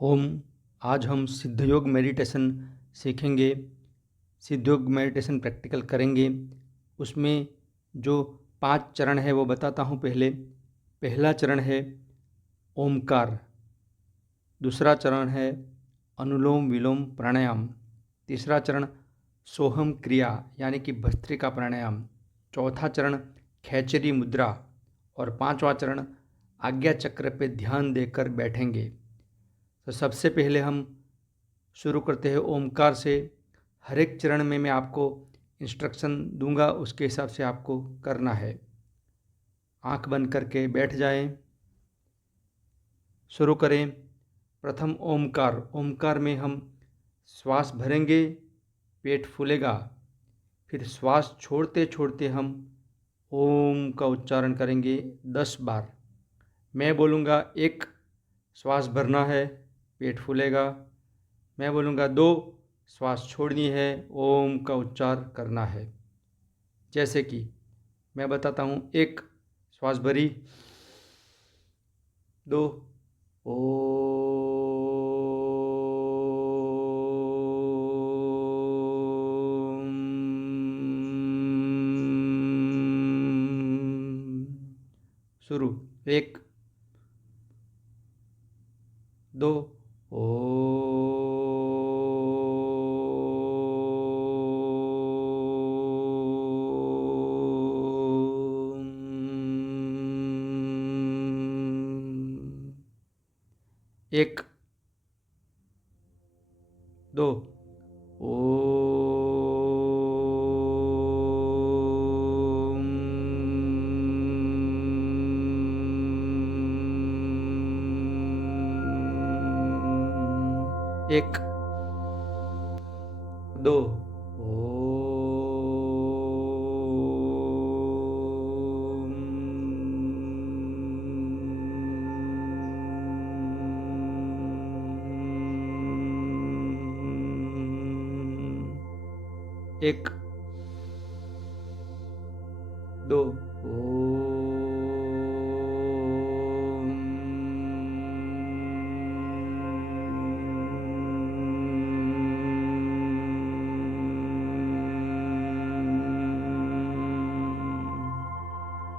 ओम। आज हम सिद्धयोग मेडिटेशन सीखेंगे। सिद्धयोग मेडिटेशन प्रैक्टिकल करेंगे। उसमें जो 5 चरण है वो बताता हूँ। पहला चरण है ओमकार। दूसरा चरण है अनुलोम विलोम प्राणायाम। तीसरा चरण सोहम क्रिया यानी कि भस्त्रिका प्राणायाम। चौथा चरण खैचरी मुद्रा। और पांचवा चरण आज्ञा चक्र पे ध्यान देकर बैठेंगे। तो सबसे पहले हम शुरू करते हैं ओमकार से। हर एक चरण में मैं आपको इंस्ट्रक्शन दूंगा, उसके हिसाब से आपको करना है। आंख बंद करके बैठ जाएं। शुरू करें। प्रथम ओमकार। ओमकार में हम श्वास भरेंगे, पेट फूलेगा। फिर श्वास छोड़ते छोड़ते हम ओम का उच्चारण करेंगे 10 बार। मैं बोलूँगा 1 श्वास भरना है, पेट फूलेगा। मैं बोलूँगा 2 श्वास छोड़नी है, ओम का उच्चार करना है। जैसे कि मैं बताता हूँ। 1 श्वास भरी, 2 ओ, 1 2 ओ। एक 2 ओ। एक 2 ओ। एक 2 ओ।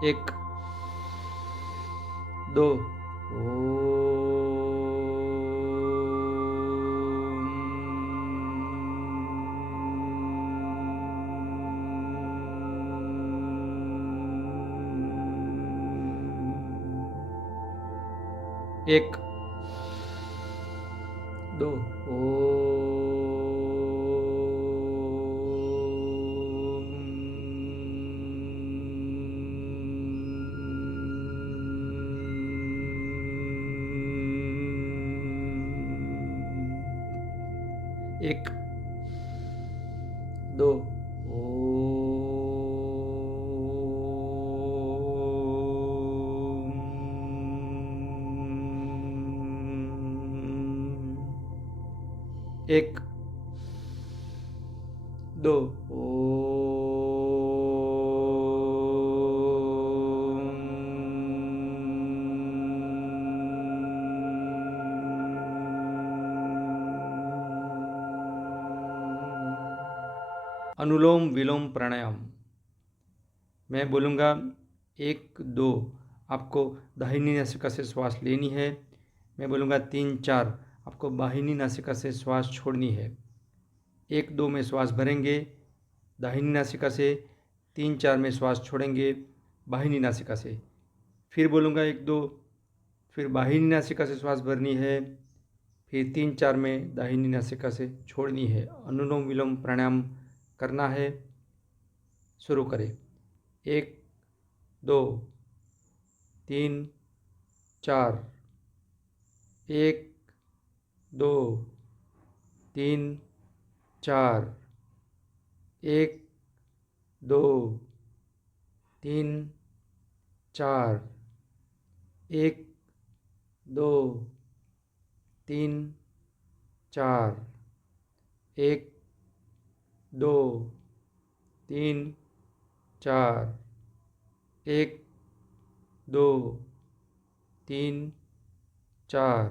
एक 2 ओ। एक 2 ओ। एक 2 ओ। एक 2 ओ। अनुलोम विलोम प्राणायाम। मैं बोलूँगा 1 2 आपको दाहिनी नासिका से श्वास लेनी है। मैं बोलूँगा 3 4 आपको बाहिनी नासिका से श्वास छोड़नी है। 1 2 में श्वास भरेंगे दाहिनी नासिका से, 3 4 में श्वास छोड़ेंगे बाहिनी नासिका से। फिर बोलूँगा 1 2, फिर बाहिनी नासिका से श्वास भरनी है, फिर 3 4 में दाहिनी नासिका से छोड़नी है। अनुलोम विलोम प्राणायाम करना है। शुरू करें। 1 2 3 4। 1 2 3 4। 1 2 3 4। 1 2 3 4। 1 2 3 4। 1 2 3 4।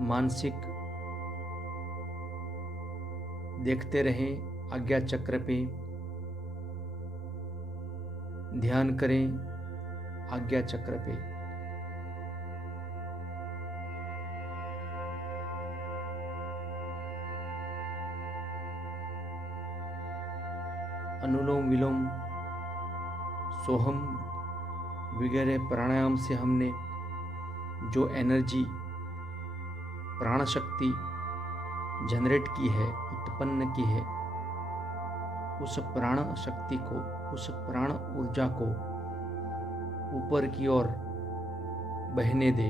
मानसिक देखते रहें आज्ञा चक्र पे, ध्यान करें आज्ञा चक्र पे। अनुलोम विलोम, सोहम वगैरह प्राणायाम से हमने जो एनर्जी, प्राण शक्ति जनरेट की है, उत्पन्न की है, उस प्राण शक्ति को, उस प्राण ऊर्जा को ऊपर की ओर बहने दे,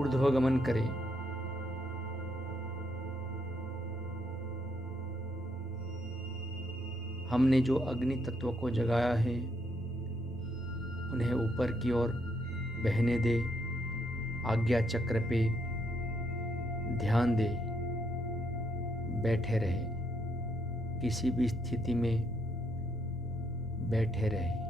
ऊर्ध्वगमन करे। हमने जो अग्नि तत्व को जगाया है उन्हें ऊपर की ओर बहने दे, आज्ञा चक्र पे ध्यान दे, बैठे रहे, किसी भी स्थिति में बैठे रहे।